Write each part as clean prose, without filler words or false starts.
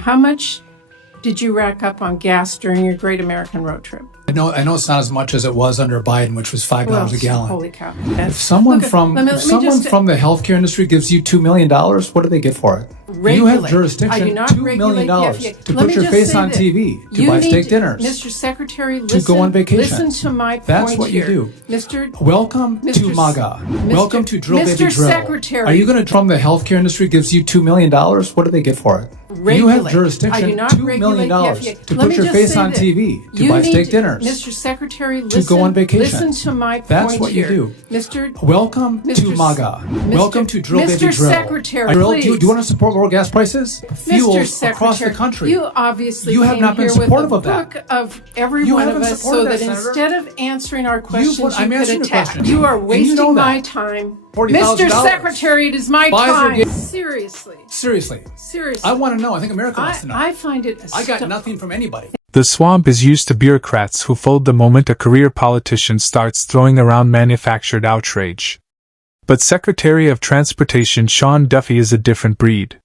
How much did you rack up on gas during your Great American Road Trip? I know it's not as much as it was under Biden, which was $5 a gallon. Holy cow. If someone from the healthcare industry gives you $2 million, what do they get for it? You have jurisdiction, $2 million to put your face on TV, to buy steak dinners, Mr. Secretary, to go on vacation. Listen to my point. That's what you do. Welcome to MAGA. Welcome to Drill Baby Drill. Secretary, are you going to from the healthcare industry gives you $2 million? What do they get for it? You have jurisdiction, $2 million to put your face on TV, to buy steak dinners, Mr. Secretary, to go on vacation. Listen to my point. That's what you do. Welcome to MAGA. Welcome to Drill Baby Drill. Mr. Secretary, do you want to support lower gas prices? Fuel across the country. You obviously have not been supportive of that. Book of every one of us, so that instead of answering our questions, you could attack. You are wasting my time. Mr. Secretary, it is my time. Seriously. I want to know. I think America wants to know. I find it. I got nothing from anybody. The swamp is used to bureaucrats who fold the moment a career politician starts throwing around manufactured outrage. But Secretary of Transportation Sean Duffy is a different breed.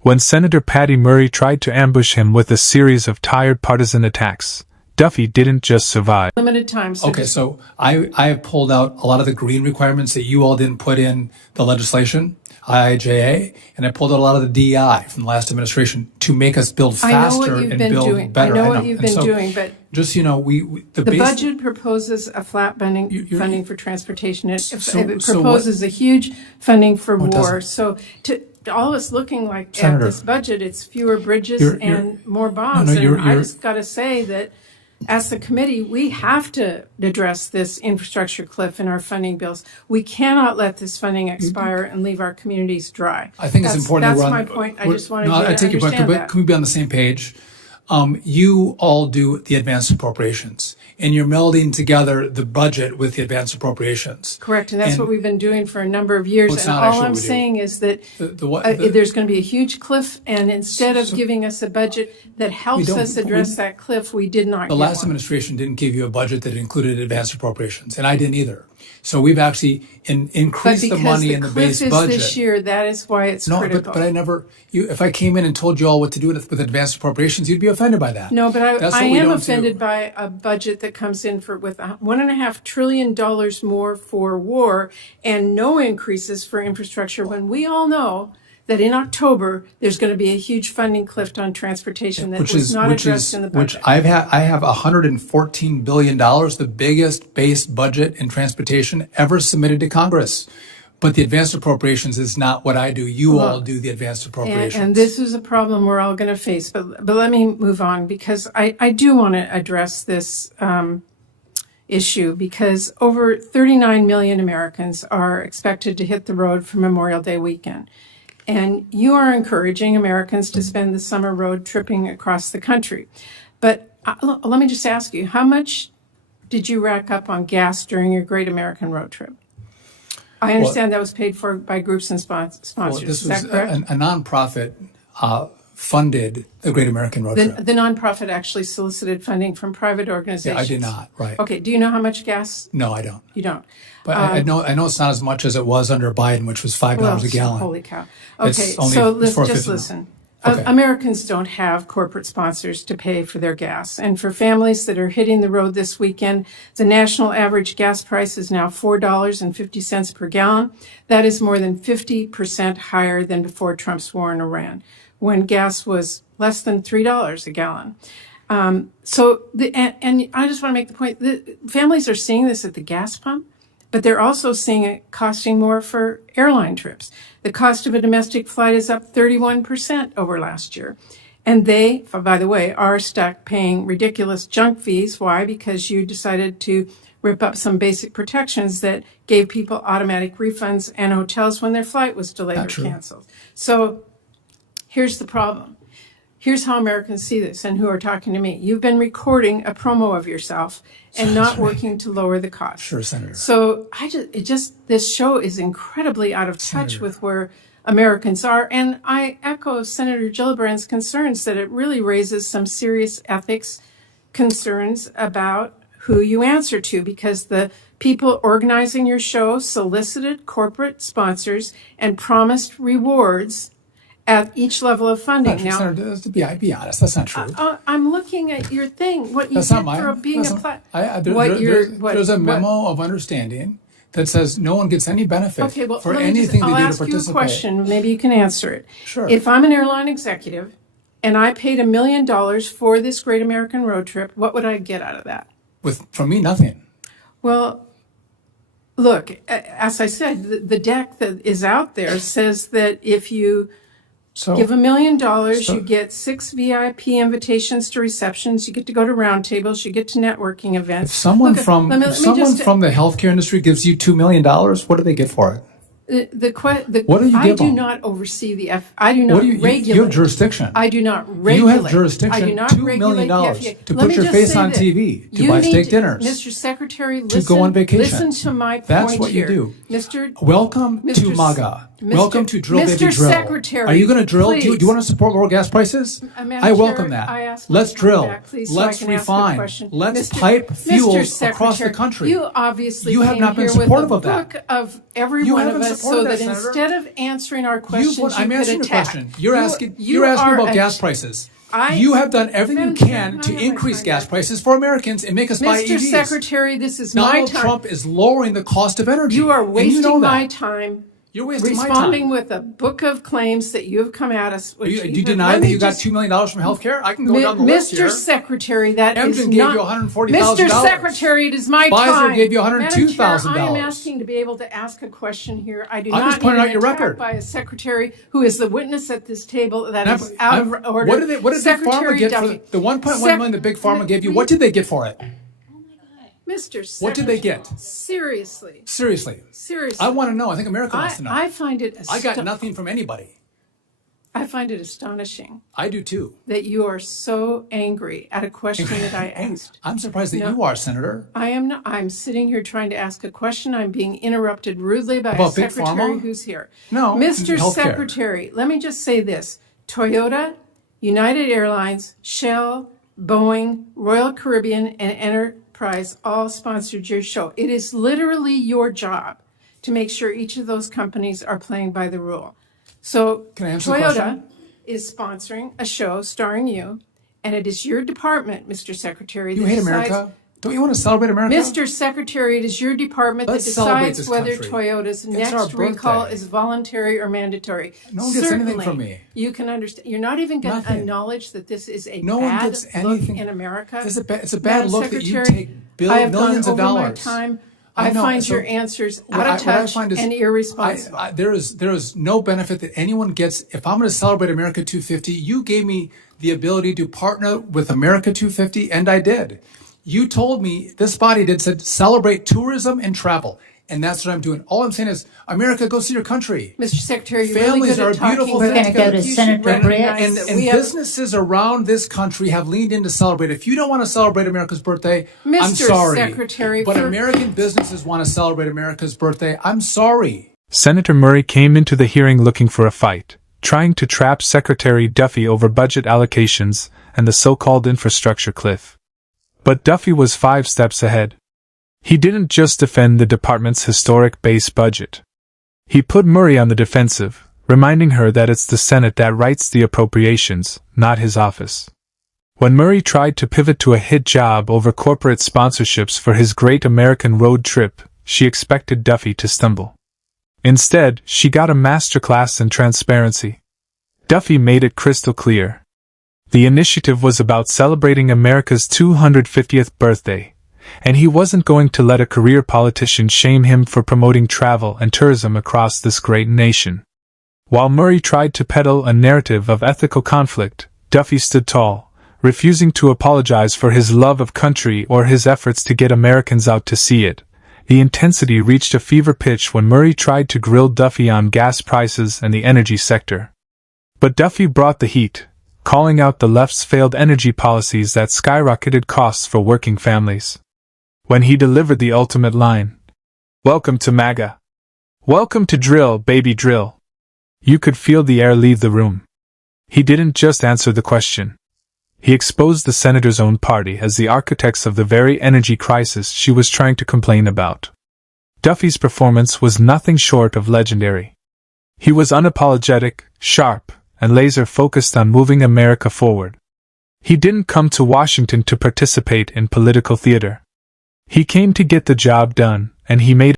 When Senator Patty Murray tried to ambush him with a series of tired partisan attacks, Duffy didn't just survive. Limited time. Okay, so I have pulled out a lot of the green requirements that you all didn't put in the legislation, IIJA, and I pulled out a lot of the DI from the last administration to make us build faster and build better. I know what you've been doing, but just the budget proposes a flat funding for transportation. It proposes a huge funding for war. So to all it's looking like at this budget, it's fewer bridges and more bombs. And I just got to say that as the committee, we have to address this infrastructure cliff in our funding bills. We cannot let this funding expire and leave our communities dry. I think it's important. That's my point. I just wanted to understand that. But can we be on the same page? You all do the advanced appropriations, and you're melding together the budget with the advanced appropriations. Correct, and that's what we've been doing for a number of years. And all I'm saying is that there's going to be a huge cliff, and instead of giving us a budget that helps us address that cliff, we did not. The last administration didn't give you a budget that included advanced appropriations, and I didn't either. So we've actually increased the money in the base budget. Because this year, that is why it's critical. But I never. If I came in and told you all what to do with advanced appropriations, you'd be offended by that. No, but I am offended by a budget that comes in with $1.5 trillion more for war and no increases for infrastructure, when we all know that in October there's going to be a huge funding cliff on transportation that was not addressed in the budget. I have $114 billion, the biggest base budget in transportation ever submitted to Congress. But the advanced appropriations is not what I do. You all do the advanced appropriations. And this is a problem we're all going to face. But let me move on, because I do want to address this issue, because over 39 million Americans are expected to hit the road for Memorial Day weekend. And you are encouraging Americans to spend the summer road tripping across the country. But let me just ask you, how much did you rack up on gas during your Great American Road Trip? I understand that was paid for by groups and sponsors. This was a nonprofit funded the Great American Road Trip. The nonprofit actually solicited funding from private organizations. Yeah, I did not. Right. Okay. Do you know how much gas? No, I don't. You don't. But I know it's not as much as it was under Biden, which was $5 a gallon. Holy cow. Okay. So let's just listen. Okay. Americans don't have corporate sponsors to pay for their gas. And for families that are hitting the road this weekend, the national average gas price is now $4.50 per gallon. That is more than 50% higher than before Trump's war in Iran, when gas was less than $3 a gallon. And I just want to make the point that families are seeing this at the gas pump, but they're also seeing it costing more for airline trips. The cost of a domestic flight is up 31% over last year. And they, by the way, are stuck paying ridiculous junk fees. Why? Because you decided to rip up some basic protections that gave people automatic refunds and hotels when their flight was delayed or canceled. So here's the problem. Here's how Americans see this and who are talking to me. You've been recording a promo of yourself and not working to lower the cost. Sure, Senator. So this show is incredibly out of touch with where Americans are. And I echo Senator Gillibrand's concerns that it really raises some serious ethics concerns about who you answer to, because the people organizing your show solicited corporate sponsors and promised rewards at each level of funding. Now, Senator, to be honest, that's not true. I'm looking at your thing. What you that's did for being there's a memo of understanding that says no one gets any benefit for anything they do to participate. I'll ask you a question. Maybe you can answer it. Sure. If I'm an airline executive and I paid $1 million for this Great American Road Trip, what would I get out of that? From me, nothing. Well, look, as I said, the deck that is out there says that if you give $1 million, you get 6 VIP invitations to receptions, you get to go to roundtables, you get to networking events. If someone from the healthcare industry gives you $2 million, what do they get for it? What do you give them? I do not oversee I do not regulate. You have jurisdiction. I do not regulate. You have jurisdiction. I do not $2 million to put your face on TV, to buy steak dinners, Mr. Secretary, to go on vacation. Listen to my point. That's what you do. Welcome to MAGA. Welcome to Drill Baby Drill. Mr. Secretary, are you going to drill? Do you want to support lower gas prices? I welcome that. Let's drill. Let's refine. Let's pipe fuel across the country. You obviously have not been supportive of that. Book of every one of us, so that instead of answering our questions, I'm asking a question. You're asking about gas prices. You have done everything you can to increase gas prices for Americans and make us buy EVs. Mr. Secretary, this is my time. Donald Trump is lowering the cost of energy. You are wasting my time. You're wasting responding my time. with a book of claims that you have come at us. Do you deny that you got $2 million from healthcare? I can go down the list here. Mr. Secretary, that Amgen is gave not. you $140,000. Mr. Secretary, it is my time. Pfizer gave you $102,000. I am asking to be able to ask a question here. I do I'm not just pointing need out your record by a secretary who is the witness at this table. That is out of order. What did Big Pharma get for the $1.1 million that Big Pharma gave you? What did they get for it? Mr. Secretary, what did they get? Seriously. I want to know. I think America wants to know. I find it I got nothing from anybody. I find it astonishing. I do too. That you are so angry at a question that I asked. I'm surprised that you are, Senator. I am not. I'm sitting here trying to ask a question. I'm being interrupted rudely by a secretary who's here. No, Mr. Secretary, let me just say this. Toyota, United Airlines, Shell, Boeing, Royal Caribbean, and Enterprise all sponsored your show. It is literally your job to make sure each of those companies are playing by the rule. So Toyota is sponsoring a show starring you, and it is your department, Mr. Secretary. You hate America? Don't you want to celebrate America? Mr. Secretary, it is your department that decides whether Toyota's next recall is voluntary or mandatory. No one gets anything from me. You can understand. You're not even going to acknowledge that this is a no bad one gets look anything. in America. It's a bad look that you take millions of dollars. I find your answers out of touch and irresponsible. There is no benefit that anyone gets. If I'm going to celebrate America 250, you gave me the ability to partner with America 250, and I did. You told me, this body said celebrate tourism and travel. And that's what I'm doing. All I'm saying is, America, go see your country. Mr. Secretary, you're families really good are a beautiful thing. We're going to go to Senator Britt. And businesses around this country have leaned in to celebrate. If you don't want to celebrate America's birthday, I'm sorry. Secretary, but American businesses want to celebrate America's birthday. I'm sorry. Senator Murray came into the hearing looking for a fight, trying to trap Secretary Duffy over budget allocations and the so-called infrastructure cliff. But Duffy was 5 steps ahead. He didn't just defend the department's historic base budget. He put Murray on the defensive, reminding her that it's the Senate that writes the appropriations, not his office. When Murray tried to pivot to a hit job over corporate sponsorships for his Great American Road Trip, she expected Duffy to stumble. Instead, she got a masterclass in transparency. Duffy made it crystal clear. The initiative was about celebrating America's 250th birthday, and he wasn't going to let a career politician shame him for promoting travel and tourism across this great nation. While Murray tried to peddle a narrative of ethical conflict, Duffy stood tall, refusing to apologize for his love of country or his efforts to get Americans out to see it. The intensity reached a fever pitch when Murray tried to grill Duffy on gas prices and the energy sector. But Duffy brought the heat, calling out the left's failed energy policies that skyrocketed costs for working families. When he delivered the ultimate line, "Welcome to MAGA. Welcome to drill, baby drill," you could feel the air leave the room. He didn't just answer the question. He exposed the senator's own party as the architects of the very energy crisis she was trying to complain about. Duffy's performance was nothing short of legendary. He was unapologetic, sharp, and laser-focused on moving America forward. He didn't come to Washington to participate in political theater. He came to get the job done, and he made